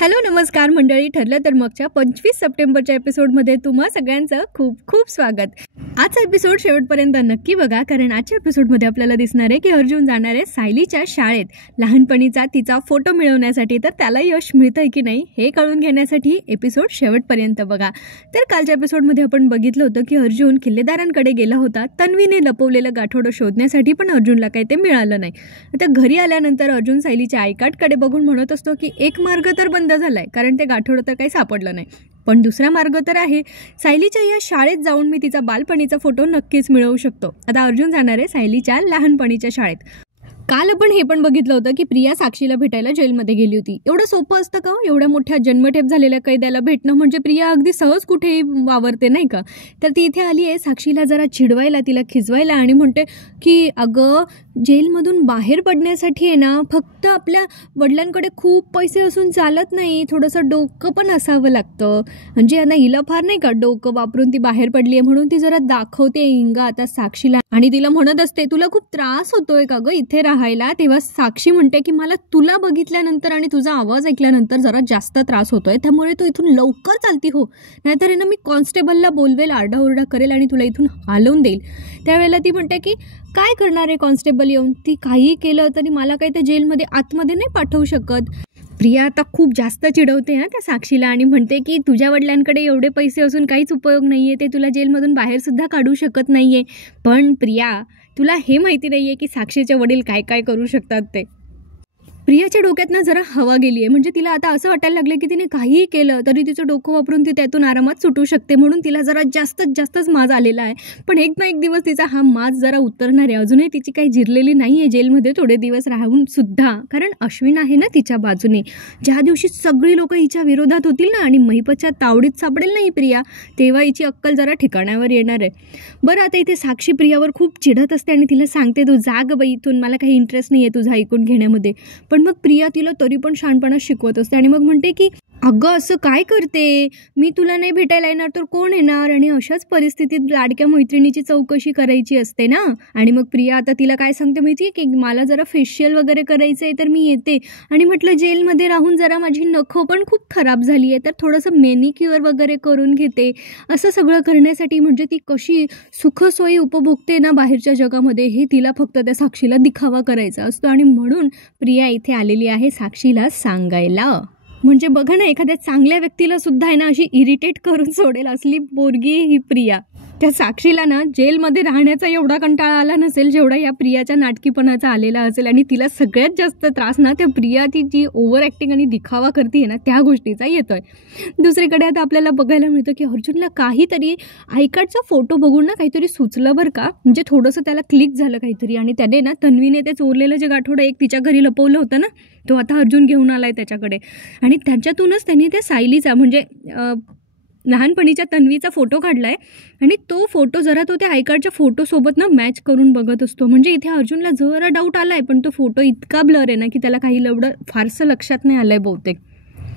Hello नमस्कार मंडळी. ठरलं तर मगच्या 25 सप्टेंबरच्या एपिसोडमध्ये तुम्हा सगळ्यांचं खूप खूप स्वागत. आजचा एपिसोड शेवटपर्यंत नक्की बघा, कारण आजच्या एपिसोडमध्ये आपल्याला दिसणार आहे की अर्जुन जाणार आहे सायलीच्या शाळेत लहानपणीचा तिचा फोटो मिळवण्यासाठी. तर त्याला यश मिळतंय की नाही हे कळून घेण्यासाठी एपिसोड शेवटपर्यंत बघा. तर कालच्या एपिसोडमध्ये आपण बघितलं होतं की अर्जुन किल्लेदारांकडे गेला होता तन्वीने लपवलेलं गाठोडं शोधण्यासाठी, पण अर्जुनला काही ते मिळालं नाही. आता घरी आल्यानंतर अर्जुन सायलीच्या आय कार्डकडे बघून म्हणत असतो की एक मार्ग तर बंद झालाय, कारण ते गाठोडं तर काही सापडलं नाही, पण दुसरा मार्ग तर आहे. सायलीच्या या शाळेत जाऊन मी तिचा बालपणीचा फोटो नक्कीच मिळवू शकतो. आता अर्जुन जाणार आहे सायलीच्या लहानपणीच्या शाळेत. काल आपण हे पण बघितलं होतं की प्रिया साक्षीला भेटायला जेलमध्ये गेली होती. एवढं सोपं असतं का एवढ्या मोठ्या जन्मठेप झालेल्या कैद्याला भेटणं? म्हणजे प्रिया अगदी सहज कुठेही वावरते नाही का. तर ती इथे आली आहे साक्षीला जरा चिडवायला, तिला खिजवायला, आणि म्हणते की अगं जेलमधून बाहेर पडण्यासाठी आहे ना फक्त आपल्या वडिलांकडे खूप पैसे असून चालत नाही, थोडंसं डोकं पण असावं लागतं. म्हणजे यांना हिला फार नाही का डोकं वापरून ती बाहेर पडली आहे म्हणून ती जरा दाखवते इंगा आता साक्षीला, आणि तिला म्हणत असते तुला खूप त्रास होतोय का गं इथे राहायला. तेव्हा साक्षी म्हणते की मला तुला बघितल्यानंतर आणि तुझा आवाज ऐकल्यानंतर जरा जास्त त्रास होतोय, त्यामुळे तू इथून लवकर चालती हो, नाहीतर आहे ना मी कॉन्स्टेबलला बोलवेल, आरडाओरडा करेल आणि तुला इथून हलवून देईल. त्यावेळेला ती म्हणते की काय करणार आहे कॉन्स्टेबल येऊन, ती काही केलं तरी मला काही त्या जेलमध्ये आतमध्ये नाही पाठवू शकत. प्रिया आता खूप जास्त चिडवते ना त्या साक्षीला आणि म्हणते की तुझ्या वडिलांकडे एवढे पैसे असून काहीच उपयोग नाहीये, ते तुला जेलमधून बाहेर सुद्धा काढू शकत नाहीये. पण प्रिया तुला हे माहिती नाहीये की साक्षीचे वडील काय काय करू शकतात ते. प्रियाच्या डोक्यातनं जरा हवा गेली आहे. म्हणजे तिला आता असं वाटायला लागलं की तिने काहीही केलं तरी तिचं डोकं वापरून ती त्यातून आरामात सुटू शकते, म्हणून तिला जरा जास्तच माज आलेला आहे. पण एक ना एक दिवस तिचा हा माज जरा उतरणार आहे. अजूनही तिची काही जिरलेली नाही आहे जेलमध्ये थोडे दिवस राहून सुद्धा, कारण अश्विन आहे ना तिच्या बाजूने. ज्या दिवशी सगळी लोक हिच्या विरोधात होतील ना आणि महिपतच्या तावडीत सापडेल नाही प्रिया, तेव्हा हिची अक्कल जरा ठिकाणावर येणार आहे. बरं आता इथे साक्षी प्रियावर खूप चिडत असते आणि तिला सांगते तू जाग बाई इथून, मला काही इंटरेस्ट नाही आहे तुझं ऐकून घेण्यामध्ये. पण मग प्रिया तिला तरी पण शहाणपणा शिकवत असते आणि मग म्हणते की अगं असं काय करते, मी तुला नाही भेटायला येणार तर कोण येणार, आणि अशाच परिस्थितीत लाडक्या मैत्रिणीची चौकशी करायची असते ना. आणि मग प्रिया आता तिला काय सांगते माहिती आहे की मला जरा फेशियल वगैरे करायचं आहे तर मी येते, आणि म्हटलं जेलमध्ये राहून जरा माझी नखं पण खूप खराब झाली आहे तर थोडंसं मॅनिक्युअर वगैरे करून घेते. असं सगळं करण्यासाठी म्हणजे ती कशी सुखसोयी उपभोगते ना बाहेरच्या जगामध्ये, हे तिला फक्त त्या साक्षीला दिखावा करायचा असतो. आणि म्हणून प्रिया इथे आलेली आहे साक्षीला सांगायला. म्हणजे बघा ना, एखाद्या चांगल्या व्यक्तीला सुद्धा आहे ना अशी इरिटेट करून सोडेल असली पोरगी ही प्रिया. त्या साक्षीला ना जेलमध्ये राहण्याचा एवढा कंटाळा आला नसेल जेवढा या प्रियाच्या नाटकीपणाचा आलेला असेल, आणि तिला सगळ्यात जास्त त्रास ना त्या प्रिया ती जी ओव्हर ॲक्टिंग आणि दिखावा करते ना त्या गोष्टीचा येतोय. दुसरीकडे आता आपल्याला बघायला मिळतं की अर्जुनला काहीतरी आय कार्डचा फोटो बघून ना काहीतरी सुचलं बरं का, म्हणजे थोडंसं त्याला क्लिक झालं काहीतरी, आणि त्याने ना तन्वीने ते चोरलेलं जे गाठोडं एक तिच्या घरी लपवलं होतं ना, तो आता अर्जुन घेऊन आलाय त्याच्याकडे, आणि त्याच्यातूनच त्यांनी त्या सायलीचा म्हणजे लहानपणीच्या तन्वीचा फोटो काढलाय, आणि तो फोटो जरा तो त्या आय कार्डच्या फोटोसोबत ना मॅच करून बघत असतो. म्हणजे इथे अर्जुनला जरा डाऊट आलाय, पण तो फोटो इतका ब्लर आहे ना की त्याला काही एवढं फारसं लक्षात नाही आलंय बहुतेक.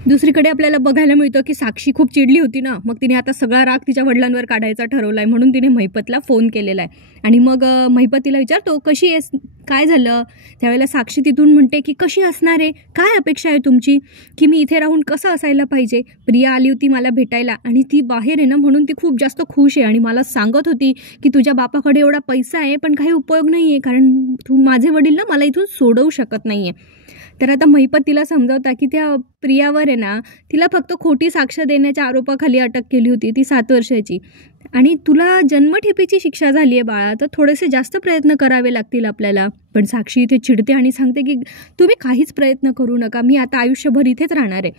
दुसरीकडे आपल्याला बघायला मिळतं की साक्षी खूप चिडली होती ना, मग तिने आता सगळा राग तिच्या वडिलांवर काढायचा ठरवलाय, म्हणून तिने महिपतला फोन केलेला आहे. आणि मग महिपत तिला विचारतो कशी आहेस, काय झालं. त्यावेळेला साक्षी तिथून म्हणते की कशी असणार आहे, काय अपेक्षा आहे तुमची, की मी इथे राहून कसं असायला पाहिजे. प्रिया आली होती मला भेटायला आणि ती बाहेर आहे ना म्हणून ती खूप जास्त खुश आहे, आणि मला सांगत होती की तुझ्या बापाकडे एवढा पैसा आहे पण काही उपयोग नाही आहे, कारण माझे वडील ना मला इथून सोडवू शकत नाही आहे. तर आता महिपत तिला समजावता की त्या प्रियावर आहे ना तिला फक्त खोटी साक्ष देण्याच्या आरोपाखाली अटक केली होती, ती 7 वर्षाची, आणि तुला जन्मठेपेची शिक्षा झाली आहे बाळा, तर थोडेसे जास्त प्रयत्न करावे लागतील आपल्याला. पण साक्षी इथे चिडते आणि सांगते की तुम्ही काहीच प्रयत्न करू नका, मी आता आयुष्यभर इथेच राहणार आहे.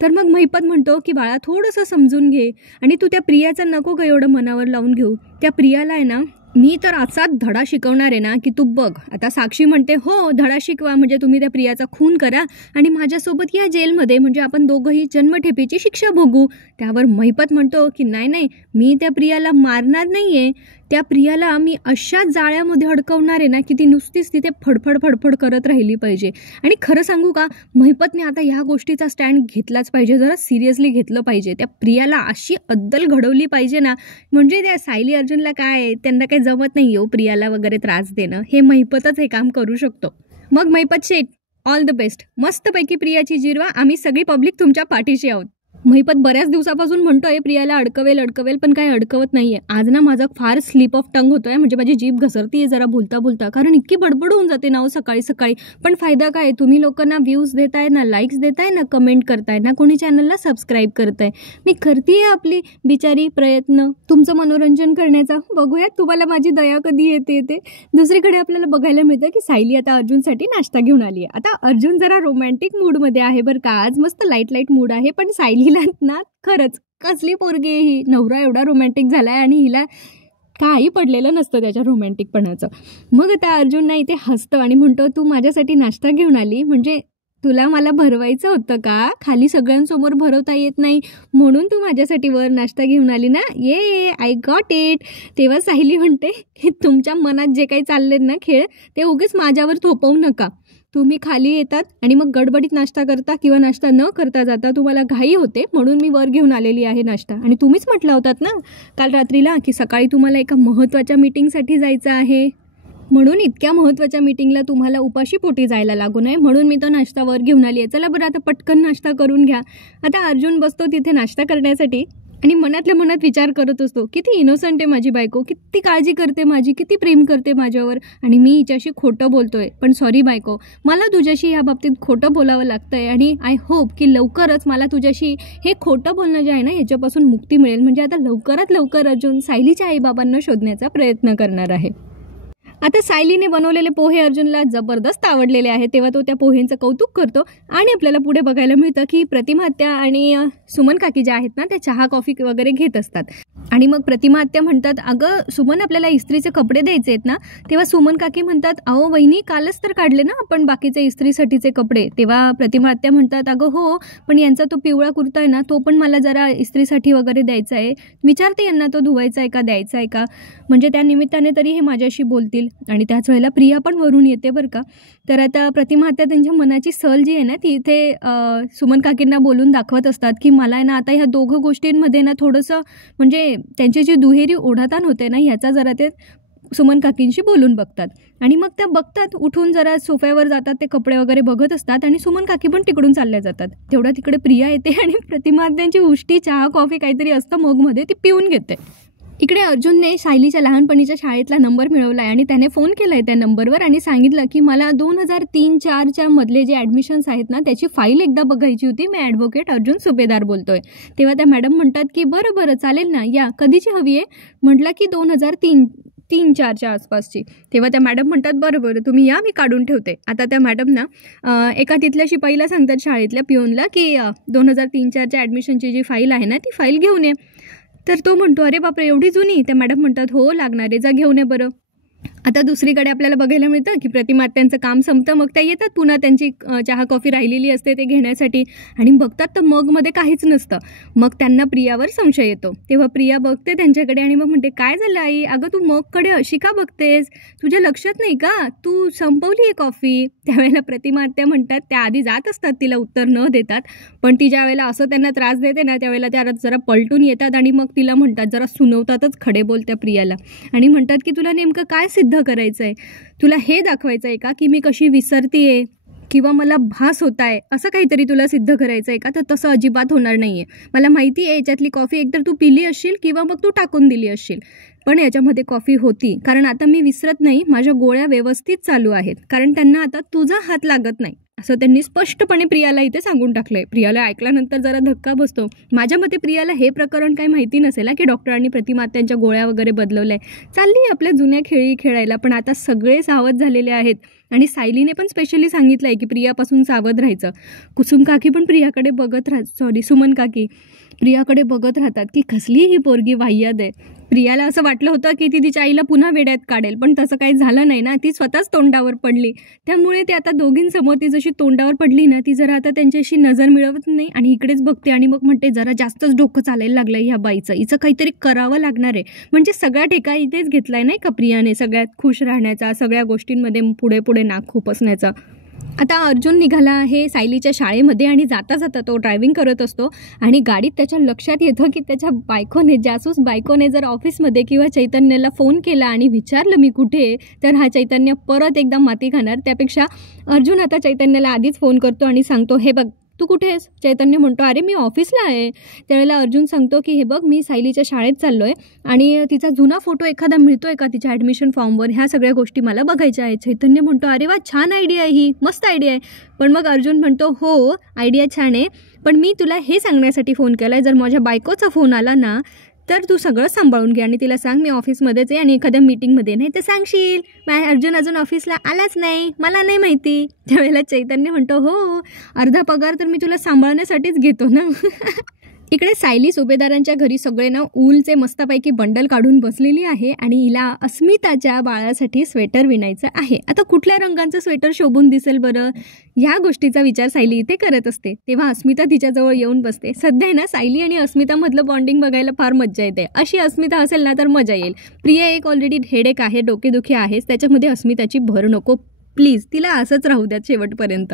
तर मग महिपत म्हणतो की बाळा थोडंसं समजून घे, आणि तू त्या प्रियाचं नको का एवढं मनावर लावून घेऊ. त्या प्रियाला आहे ना मी तर असाच धडा शिकवणार आहे ना की तू बघ. आता साक्षी म्हणते हो धडा शिकवा, म्हणजे तुम्ही त्या प्रियाचा खून करा आणि माझ्यासोबत या जेलमध्ये, म्हणजे आपण दोघंही जन्मठेपेची शिक्षा भोगू. त्यावर महिपत म्हणतो की नाही, मी त्या प्रियाला मारणार नाही आहे, त्या प्रियाला मी अशा जाळ्यामध्ये अडकवणार आहे ना की ती नुसतीच तिथे फडफड करत राहिली पाहिजे. आणि खरं सांगू का, महिपतने आता ह्या गोष्टीचा स्टँड घेतलाच पाहिजे, जरा सिरियसली घेतलं पाहिजे. त्या प्रियाला अशी अद्दल घडवली पाहिजे ना, म्हणजे त्या सायली अर्जुनला काय त्यांना काही जमत नाही हो प्रियाला वगैरे त्रास देणं, हे महिपतच हे काम करू शकतो. मग महिपत शेठ ऑल द बेस्ट. मस्तपैकी प्रियाची जिरवा. आम्ही सगळी पब्लिक तुमच्या पाठीशी आहोत. महिपत बऱ्याच दिवसापासून म्हणतोय प्रियाला अडकवेल पण काय अडकवत नाहीये. आज ना माझा फार स्लिप ऑफ टंग होतोय, म्हणजे माझी जीभ घसरतीये जरा बोलता बोलता, कारण इतकी बडबड होऊन जाते ना सकाळी सकाळी. पण फायदा काय, तुम्ही लोकांना व्ह्यूज देताय ना, लाईक्स देताय ना, कमेंट करताय ना, कोणी चॅनलला सबस्क्राईब करताय. मी करतीये आपली बिचारी प्रयत्न तुमचं मनोरंजन करण्याचा. बघूयात तुम्हाला माझी दया कधी येते ते. दुसरीकडे आपल्याला बघायला मिळतं की सायली आता अर्जुनसाठी नाश्ता घेऊन आली आहे. आता अर्जुन जरा रोमॅन्टिक मूडमध्ये आहे बरं का. आज मस्त लाईट मूड आहे, पण सायलीला ना खरंच कसली पोरगी आहे ही. नवरा एवढा रोमॅन्टिक झालाय आणि हिला काही पडलेलं नसतं त्याच्या रोमॅन्टिकपणाचं. मग आता अर्जुन ना इथे हसतो आणि म्हणतो, तू माझ्यासाठी नाश्ता घेऊन आली म्हणजे तुला मला भरवायचं होतं का? खाली सगळ्यांसमोर भरवता येत नाही म्हणून तू माझ्यासाठी वर नाश्ता घेऊन आली ना. ये आय गॉट इट. तेव्हा सायली म्हणते की तुमच्या मनात जे काही चाललेत ना खेळ ते उगीच माझ्यावर थोपवू नका. तुम्ही खाली येतात आणि मग गडबडीत नाश्ता करता किंवा नाश्ता न करता जाता. तुम्हाला घाई होते म्हणून मी वर घेऊन आलेली आहे नाश्ता. आणि तुम्हीच म्हटलं होतात ना काल रात्रीला की सकाळी तुम्हाला एका महत्त्वाच्या मीटिंगसाठी जायचं आहे, म्हणून इतक्या महत्त्वाच्या मीटिंगला तुम्हाला उपाशी पोटी जायला लागू नये म्हणून मी तो नाश्ता वर घेऊन आली आहे. चला बरं आता पटकन नाश्ता करून घ्या. आता अर्जुन बसतो तिथे नाश्ता करण्यासाठी आणि मनातल्या मनात विचार करत असतो, किती इनोसंट आहे माझी बायको, किती काळजी करते माझी, किती प्रेम करते माझ्यावर, आणि मी हिच्याशी खोटं बोलतोय. पण सॉरी बायको, मला तुझ्याशी ह्या बाबतीत खोटं बोलावं लागतंय आणि आय होप की लवकरच मला तुझ्याशी हे खोटं बोलणं जे आहे ना याच्यापासून मुक्ती मिळेल. म्हणजे आता लवकरात लवकर अर्जुन सायलीच्या आईबाबांना शोधण्याचा प्रयत्न करणार आहे. आता सायलीने बनवलेले पोहे अर्जुनला जबरदस्त आवडलेले आहेत. तेव्हा तो त्या पोहेंचं कौतुक करतो आणि आपल्याला पुढे बघायला मिळतं की प्रतिमा आत्या आणि सुमन काकी ज्या आहेत ना त्या चहा कॉफी वगैरे घेत असतात. आणि मग प्रतिमा आत्या म्हणतात, अगं सुमन आपल्याला इस्त्रीचे कपडे द्यायचे आहेत ना. तेव्हा सुमन काकी म्हणतात, अहो वहिनी कालच तर काढले ना आपण बाकीचे इस्त्रीसाठीचे कपडे. तेव्हा प्रतिमा आत्या म्हणतात, अगं हो पण यांचा तो पिवळा कुर्ता आहे ना तो पण मला जरा इस्त्रीसाठी वगैरे द्यायचा आहे. विचारते यांना तो धुवायचा आहे का द्यायचा आहे का, म्हणजे त्या निमित्ताने तरी हे माझ्याशी बोलतील. आणि त्याच वेळेला प्रिया पण वरून येते बरं का. तर आता प्रतिमा आत्या त्यांच्या मनाची सल जी आहे ना ती इथे सुमन काकींना बोलून दाखवत असतात की मला आहे ना आता ह्या दोघं गोष्टींमध्ये ना थोडंसं म्हणजे त्यांची जी दुहेरी ओढाताण होते ना ह्याचा जरा ते सुमन काकींशी बोलून बघतात. आणि मग त्या बघतात उठून जरा सोफ्यावर जातात, ते कपडे वगैरे बघत असतात आणि सुमन काकी पण तिकडून चालल्या जातात. तेवढा तिकडे प्रिया येते आणि प्रतिमा आत्यांची उष्टी चहा कॉफी काहीतरी असतं मगमध्ये ती पिऊन घेते. इकडे अर्जुनने सायलीच्या लहानपणीच्या शाळेतला नंबर मिळवला आहे आणि त्याने फोन केला आहे त्या नंबरवर आणि सांगितलं की मला 2003-04च्या मधले जे ॲडमिशन्स आहेत ना त्याची फाईल एकदा बघायची होती. मी ॲडव्होकेट अर्जुन सुभेदार बोलतोय. तेव्हा त्या मॅडम म्हणतात की बरं चालेल ना या, कधीची हवी आहे. म्हटलं की 2003-04च्या आसपासची. तेव्हा त्या मॅडम म्हणतात बरं तुम्ही या, मी काढून ठेवते. आता त्या मॅडम ना एका तिथल्या शिपाईला सांगतात शाळेतल्या पिऊनला की 2003-04च्या ॲडमिशनची जी फाईल आहे ना ती फाईल घेऊन ये. तर तो म्हणतो अरे बापरे एवढी जुनी. त्या मॅडम म्हणतात हो लागणार आहे, जा घेऊन ये बरं. आता दुसरीकडे आपल्याला बघायला मिळतं की प्रतिमा आत्यांचं काम संपतं, मग त्या येतात पुन्हा त्यांची चहा कॉफी राहिलेली असते ते घेण्यासाठी आणि बघतात तर मगमध्ये काहीच नसतं. मग त्यांना प्रियावर संशय येतो. तेव्हा प्रिया बघते त्यांच्याकडे आणि मग म्हणते काय झालं आई, अगं तू मगकडे अशी का बघतेस, तुझ्या लक्षात नाही का तू संपवली आहे कॉफी. त्यावेळेला प्रतिमा आत्या म्हणतात, त्या आधी जात असतात तिला उत्तर न देतात, पण ती ज्या वेळेला असं त्यांना त्रास देते ना त्यावेळेला त्या जरा पलटून येतात आणि मग तिला म्हणतात, जरा सुनवतातच खडे बोल त्या प्रियाला आणि म्हणतात की तुला नेमकं काय सिद्ध करायचं आहे, तुला हे दाखवायचं आहे का की मी कशी विसरतीये किंवा मला भास होत आहे, असं काहीतरी तुला सिद्ध करायचं आहे का. तर तसं अजिबात होणार नाही आहे. मला माहिती आहे याच्यातली कॉफी एकतर तू पिली असशील किंवा मग तू टाकून दिली असशील, पण याच्यामध्ये कॉफी होती. कारण आता मी विसरत नाही, माझ्या गोळ्या व्यवस्थित चालू आहेत, कारण त्यांना आता तुझा हात लागत नाही, असं त्यांनी स्पष्टपणे प्रियाला इथे सांगून टाकलंय. प्रियाला ऐकल्यानंतर जरा धक्का बसतो. माझ्या मते प्रियाला हे प्रकरण काही माहिती नसेल की डॉक्टरांनी प्रतिमा आत्यांच्या गोळ्या वगैरे बदलवल्या आहे, चालली आपल्या जुन्या खेळी खेळायला. पण आता सगळे सावध झालेले आहेत आणि सायलीने पण स्पेशली सांगितलं आहे की प्रियापासून सावध राहायचं. कुसुम काकी पण प्रियाकडे बघत सुमन काकी प्रियाकडे बघत राहतात की कसली ही पोरगी वाह्यात आहे. प्रियाला असं वाटलं होतं की ती तिच्या आईला पुन्हा वेड्यात काढेल, पण तसं काही झालं नाही ना, ती स्वतःच तोंडावर पडली. त्यामुळे ती आता दोघींसमोर ती जशी तोंडावर पडली ना ती जरा आता त्यांच्याशी नजर मिळवत नाही आणि इकडेच बघते आणि मग म्हणते जरा जास्तच डोकं चालायला लागलं ह्या बाईचं, हिचं काहीतरी करावं लागणार आहे. म्हणजे सगळा ठेका इथेच घेतलाय नाही का प्रियाने, सगळ्यात खुश राहण्याचा, सगळ्या गोष्टींमध्ये पुढे नाक खुपसण्याचा. आता अर्जुन निघाला आहे सायलीच्या शाळेमध्ये आणि जाता जाता तो ड्रायव्हिंग करत असतो आणि गाडीत त्याच्या लक्षात येतं की त्याच्या बायकोने, जासूस बायकोने जर ऑफिसमध्ये किंवा चैतन्याला फोन केला आणि विचारलं मी कुठे आहे, तर हा चैतन्य परत एकदा माती खाणार. त्यापेक्षा अर्जुन आता चैतन्याला आधीच फोन करतो आणि सांगतो, हे बघ तू कुठे आहेस? चैतन्य म्हणतो, अरे मी ऑफिसला आहे. त्यावेळेला अर्जुन सांगतो की हे बघ मी सायलीच्या शाळेत चाललो आहे आणि तिचा जुना फोटो एखादा मिळतोय का तिच्या ॲडमिशन फॉर्मवर, ह्या सगळ्या गोष्टी मला बघायच्या आहेत. चैतन्य म्हणतो, अरे वा छान आयडिया आहे ही, मस्त आयडिया आहे. पण मग अर्जुन म्हणतो, हो आयडिया छान आहे, पण मी तुला हे सांगण्यासाठी फोन केला आहे, जर माझ्या बायकोचा फोन आला ना तर तू सगळं सांभाळून घे आणि तिला सांग मी ऑफिसमध्येच आहे आणि एखाद्या मीटिंगमध्ये. नाही तर सांगशील अर्जुन अजून ऑफिसला आलाच नाही, मला नाही माहिती. त्यावेळेला चैतन्य म्हणतो, हो अर्धा पगार तर मी तुला सांभाळण्यासाठीच घेतो ना. इकडे सायली सुभेदारांच्या घरी सगळे ना ऊलचे मस्तपैकी बंडल काढून बसलेली आहे आणि हिला अस्मिताच्या बाळासाठी स्वेटर विणायचं आहे. आता कुठल्या रंगाचं स्वेटर शोभून दिसेल बरं, ह्या गोष्टीचा विचार सायली इथे करत असते. तेव्हा अस्मिता तिच्याजवळ येऊन बसते. सध्या ना सायली आणि अस्मितामधलं बॉन्डिंग बघायला फार मज्जा येते. अशी अस्मिता असेल ना तर मजा येईल. प्रिया एक ऑलरेडी हेडेक आहे, डोकेदुखी आहेच, त्याच्यामध्ये अस्मिताची भर नको प्लीज, तिला असंच राहू द्यात शेवटपर्यंत.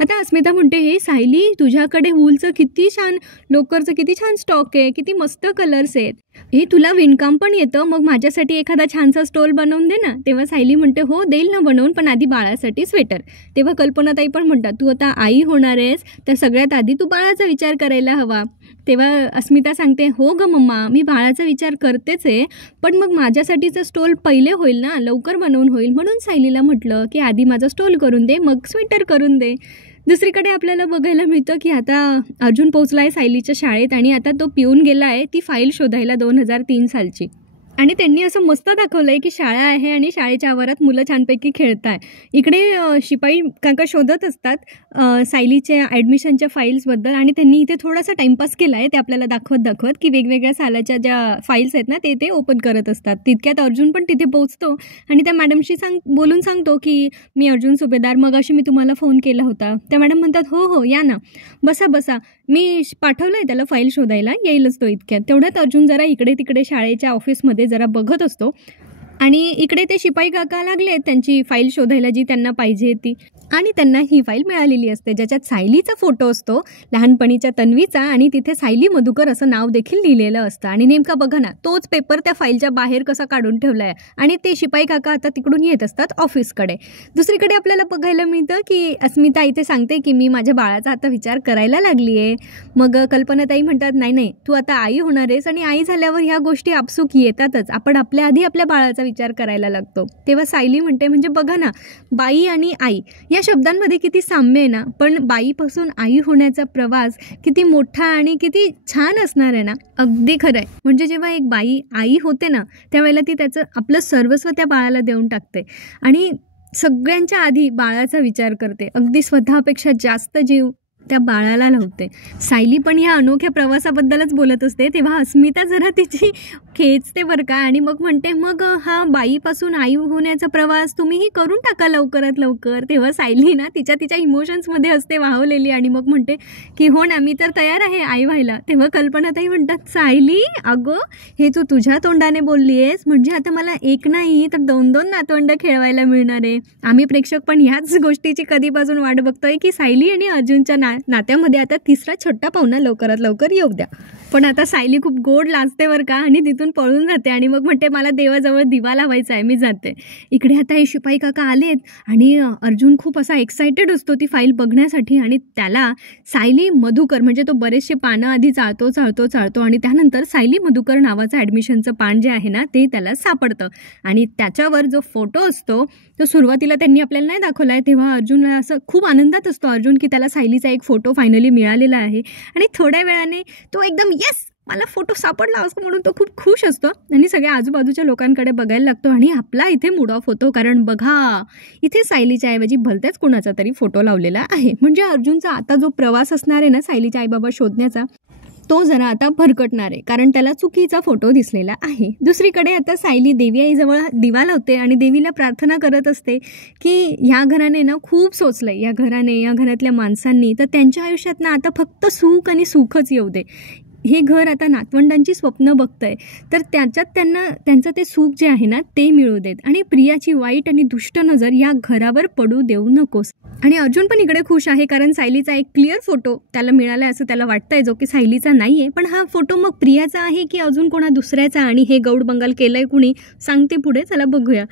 आता अस्मिता म्हणते, हे सायली तुझ्याकडे वूलचं किती छान, लोकरचं किती छान स्टॉक आहे, किती मस्त कलर्स आहेत, हे तुला विणकाम पण येतं, मग माझ्यासाठी एखादा छानसा स्टोल बनवून दे ना. तेव्हा सायली म्हणते, हो देईल ना बनवून, पण आधी बाळासाठी स्वेटर. तेव्हा कल्पनाताई पण म्हणतात, तू आता आई होणार आहेस तर सगळ्यात आधी तू बाळाचा विचार करायला हवा. तेव्हा अस्मिता सांगते, हो ग मम्मा मी बाळाचा विचार करतेच आहे, पण मग माझ्यासाठीचं स्टोल पहिले होईल ना, लवकर बनवून होईल, म्हणून सायलीला म्हटलं की आधी माझा स्टोल करून दे मग स्वेटर करून दे. दुसरीकडे आपल्याला बघायला मिळतं की आता अर्जुन पोहोचला आहे सायलीच्या शाळेत आणि आता तो पिऊन गेला आहे ती फाईल शोधायला 2003 सालची. आणि त्यांनी असं मस्त दाखवलं आहे की शाळा आहे आणि शाळेच्या आवारात मुलं छानपैकी खेळत आहे. इकडे शिपाई काका शोधत असतात सायलीच्या ॲडमिशनच्या फाईल्सबद्दल आणि त्यांनी इथे थोडासा टाईमपास केला आहे. ते आपल्याला दाखवत की वेगवेगळ्या सालाच्या ज्या फाईल्स आहेत ना ते ओपन करत असतात. तितक्यात अर्जुन पण तिथे पोहोचतो आणि त्या मॅडमशी बोलून सांगतो की मी अर्जुन सुभेदार, मग अशी मी तुम्हाला फोन केला होता. त्या मॅडम म्हणतात, हो या ना, बसा मी पाठवलं आहे त्याला फाईल शोधायला, येईलच तो इतक्यात. तेवढ्यात अर्जुन जरा इकडे तिकडे शाळेच्या ऑफिसमध्ये जरा बघत असतो आणि इकडे ते शिपाई काका लागले त्यांची फाईल शोधायला जी त्यांना पाहिजे ती, आणि त्यांना ही फाईल मिळालेली असते ज्याच्यात सायलीचा फोटो असतो, लहानपणीच्या तन्वीचा, आणि तिथे सायली मधुकर असं नाव देखील लिहिलेलं असतं. आणि नेमका बघा ना तोच पेपर त्या फाईलच्या बाहेर कसा काढून ठेवला आहे आणि ते शिपाई काका आता तिकडून येत असतात ऑफिसकडे. दुसरीकडे आपल्याला बघायला मिळतं की अस्मिता इथे सांगते की मी माझ्या बाळाचा आता विचार करायला लागली आहे. मग कल्पनाताई म्हणतात, नाही तू आता आई होणार आहेस आणि आई झाल्यावर ह्या गोष्टी आपसूक येतातच, आपण आपल्या आधी आपल्या बाळाचा विचार करायला लागतो. तेव्हा सायली म्हणते, म्हणजे बघा ना बाई आणि आई या शब्दांमध्ये किती साम्य आहे ना, पण बाईपासून आई होण्याचा प्रवास किती मोठा आणि किती छान असणार आहे ना. अगदी खरं आहे. म्हणजे जेव्हा एक बाई आई होते ना त्यावेळेला ती त्याचं आपलं सर्वस्व त्या बाळाला देऊन टाकते आणि सगळ्यांच्या आधी बाळाचा विचार करते, अगदी स्वतःपेक्षा जास्त जीव त्या बाळाला लावते. सायली पण ह्या अनोख्या प्रवासाबद्दलच बोलत असते. तेव्हा अस्मिता जरा तिची खेचते बरं का आणि मग म्हणते, मग हा बाईपासून आई होण्याचा प्रवास तुम्हीही करून टाका लवकरात लवकर. तेव्हा सायली ना तिच्या इमोशन्समध्ये असते वाहवलेली आणि मग म्हणते की हो ना मी तर तयार आहे आई व्हायला. तेव्हा कल्पनाताई म्हणतात, सायली अगं हे तू तुझ्या तोंडाने बोलली आहेस, म्हणजे आता मला एक नाही तर 2-2 नातवंड खेळवायला मिळणार आहे. आम्ही प्रेक्षक पण ह्याच गोष्टीची कधीपासून वाट बघतोय की सायली आणि अर्जुनच्या नात्यामध्ये आता तिसरा छोटा पाहुणा लवकरात लवकर येऊ द्या. पण आता सायली खूप गोड लाजते बरं का आणि तिथून पळून जाते आणि मग म्हणते मला देवाजवळ दिवा लावायचा आहे, मी जाते. इकडे आता हे शिपाई काका आलेत आणि अर्जुन खूप असा एक्सायटेड असतो ती फाईल बघण्यासाठी आणि त्याला सायली मधुकर, म्हणजे तो बरेचसे पानं आधी चाळतो आणि त्यानंतर सायली मधुकर नावाचं ॲडमिशनचं पान जे आहे ना ते त्याला सापडतं आणि त्याच्यावर जो फोटो असतो तो सुरुवातीला त्यांनी आपल्याला नाही दाखवला आहे. तेव्हा अर्जुनला असं खूप आनंदात असतो अर्जुन की त्याला सायलीचा एक फोटो फायनली मिळालेला आहे आणि थोड्या वेळाने तो एकदम येस मला फोटो सापडला असं म्हणून तो खूप खुश असतो आणि सगळ्या आजूबाजूच्या लोकांकडे बघायला लागतो आणि आपला इथे मूड ऑफ होतो, कारण बघा इथे सायलीच्या ऐवजी भलत्याच कोणाचा तरी फोटो लावलेला आहे. म्हणजे अर्जुनचा आता जो प्रवास असणार आहे ना सायलीच्या आईबाबा शोधण्याचा तो जरा आता भरकटणार आहे, कारण त्याला चुकीचा फोटो दिसलेला आहे. दुसरीकडे आता सायली देवी आईजवळ दिवा लावते आणि देवीला प्रार्थना करत असते की ह्या घराने ना खूप सोचलंय, या घरातल्या माणसांनी, तर त्यांच्या आयुष्यात ना आता फक्त सुख आणि सुखच येऊ दे. हे घर आता नातवंडांची स्वप्न बघतंय, तर त्याच्यात त्यांचं ते सुख जे आहे ना ते मिळू देत आणि प्रियाची वाईट आणि दुष्ट नजर या घरावर पडू देऊ नकोस. आणि अर्जुन पण इकडे खुश आहे, कारण सायलीचा एक क्लिअर फोटो त्याला मिळाला असं त्याला वाटतंय, जो की सायलीचा नाही आहे. पण हा फोटो मग प्रियाचा आहे की अजून कोणा दुसऱ्याचा, आणि हे गौड बंगाल केलंय कुणी सांगते पुढे, चला बघूया.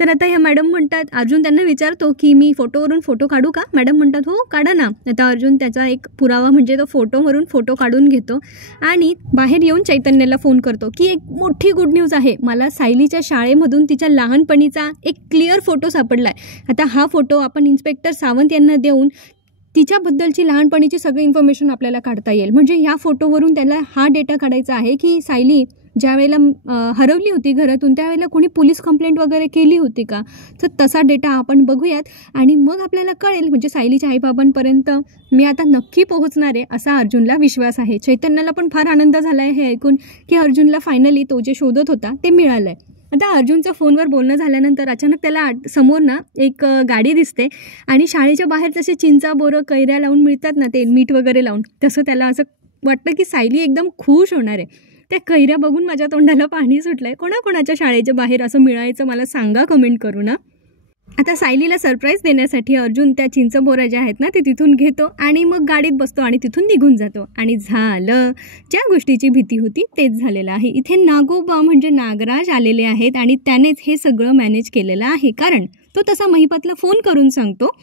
तर आता ह्या मॅडम म्हणतात, अर्जुन त्यांना विचारतो की मी फोटोवरून फोटो काढू का? मॅडम म्हणतात हो काढा ना. आता अर्जुन त्याचा एक पुरावा म्हणजे तो फोटोवरून फोटो काढून घेतो आणि बाहेर येऊन चैतन्याला फोन करतो की एक मोठी गुड न्यूज आहे, मला सायलीच्या शाळेमधून तिच्या लहानपणीचा एक क्लिअर फोटो सापडलाय. आता हा फोटो आपण इन्स्पेक्टर सावंत यांना देऊन तिच्याबद्दलची लहानपणीची सगळी इन्फॉर्मेशन आपल्याला काढता येईल. म्हणजे ह्या फोटोवरून त्याला हा डेटा काढायचा आहे की सायली ज्या वेळेला हरवली होती घरातून त्यावेळेला कोणी पोलीस कंप्लेंट वगैरे केली होती का, तर तसा डेटा आपण बघूयात आणि मग आपल्याला कळेल. म्हणजे सायलीच्या आईबाबांपर्यंत मी आता नक्की पोहोचणार आहे असा अर्जुनला विश्वास आहे. चैतन्याला पण फार आनंद झाला आहे हे ऐकून की अर्जुनला फायनली तो जे शोधत होता ते मिळालं आहे. आता अर्जुनचं फोनवर बोलणं झाल्यानंतर अचानक त्याला समोर ना एक गाडी दिसते आणि शाळेच्या बाहेर तसे चिंचा बोरं कैऱ्या लावून मिळतात ना, ते मीठ वगैरे लावून, तसं त्याला असं वाटतं की सायली एकदम खुश होणार आहे. त्या कैऱ्या बघून माझ्या तोंडाला पाणी सुटलं आहे. कोणाकोणाच्या शाळेच्या बाहेर असं मिळायचं मला सांगा कमेंट करू ना. आता सायलीला सरप्राईज देण्यासाठी अर्जुन त्या चिंचबोऱ्या ज्या आहेत ना ते तिथून घेतो आणि मग गाडीत बसतो आणि तिथून निघून जातो. आणि झालं, ज्या गोष्टीची भीती होती तेच झालेलं आहे. इथे नागोबा म्हणजे नागराज आलेले आहेत आणि त्यानेच हे सगळं मॅनेज केलेलं आहे. कारण तो तसा महिपातला फोन करून सांगतो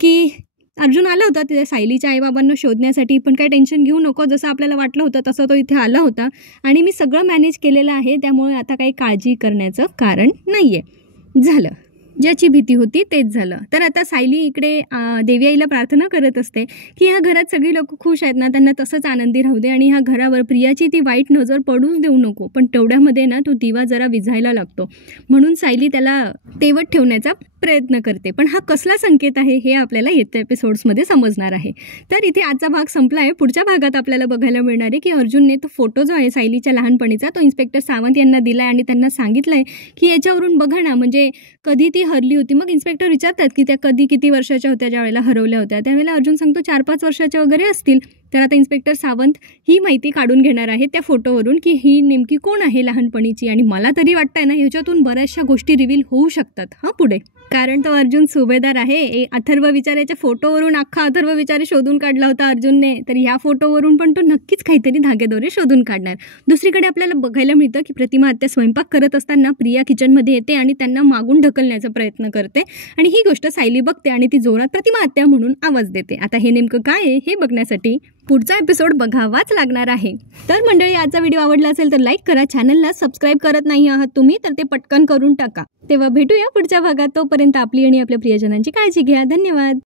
की अर्जुन आला होता तिथे सायलीच्या आईबाबांना शोधण्यासाठी, पण काही टेन्शन घेऊ नको, जसं आपल्याला वाटलं होतं तसं तो इथे आला होता आणि मी सगळं मॅनेज केलेलं आहे, त्यामुळे आता काही काळजी करण्याचं कारण नाही आहे. झालं, ज्याची भीती होती तेच झालं. तर आता सायली इकडे देवी आईला प्रार्थना करत असते की ह्या घरात सगळी लोक खुश आहेत ना, त्यांना तसंच आनंदी राहू दे आणि ह्या घरावर प्रियाची ती वाईट नजर पडूच देऊ नको. पण तेवढ्यामध्ये ना तो दिवा जरा विझायला लागतो, म्हणून सायली त्याला तेवत ठेवण्याचा प्रयत्न करते. पण हा कसला संकेत आहे हे आपल्याला येत्या एपिसोड्समध्ये समजणार आहे. तर इथे आजचा भाग संपला आहे. पुढच्या भागात आपल्याला बघायला मिळणार आहे की अर्जुनने तो फोटो जो आहे सायलीच्या लहानपणीचा तो इन्स्पेक्टर सावंत यांना दिला आणि त्यांना सांगितलं आहे की याच्यावरून बघा ना म्हणजे कधी ती हरली होती. मग इन्स्पेक्टर विचारतात की त्या कधी किती वर्षाच्या होत्या ज्या वेळेला हरवल्या होत्या. त्यावेळेला अर्जुन सांगतो 4-5 वर्षाच्या वगैरे असतील. तर आता इन्स्पेक्टर सावंत ही माहिती काढून घेणार आहे त्या फोटोवरून की ही नेमकी कोण आहे लहानपणीची. आणि मला तरी वाटतंय ना ह्याच्यातून बऱ्याचशा गोष्टी रिव्हील होऊ शकतात पुढे, कारण तो अर्जुन सुभेदार आहे. अथर्व विचाराच्या फोटोवरून अख्खा अथर्व विचारे शोधून काढला होता अर्जुनने, तर ह्या फोटोवरून पण तो नक्कीच काहीतरी धागेदोरे शोधून काढणार. दुसरीकडे आपल्याला बघायला मिळतं की प्रतिमा आत्या स्वयंपाक करत असताना प्रिया किचनमध्ये येते आणि त्यांना मागून ढकलण्याचा प्रयत्न करते आणि ही गोष्ट सायली बघते आणि ती जोरात प्रतिमा आत्या म्हणून आवाज देते. आता हे नेमकं काय आहे हे बघण्यासाठी पुढचा एपिसोड बघावाच लागणार आहे. तर मंडळी, आजचा व्हिडिओ आवडला असेल तर लाईक करा. चॅनलला सबस्क्राईब करत नाही आहात तुम्ही तर ते पटकन करून टाका. तेव्हा भेटूया पुढच्या भागात. तोपर्यंत आपली आणि आपल्या प्रियजनांची काळजी घ्या. धन्यवाद.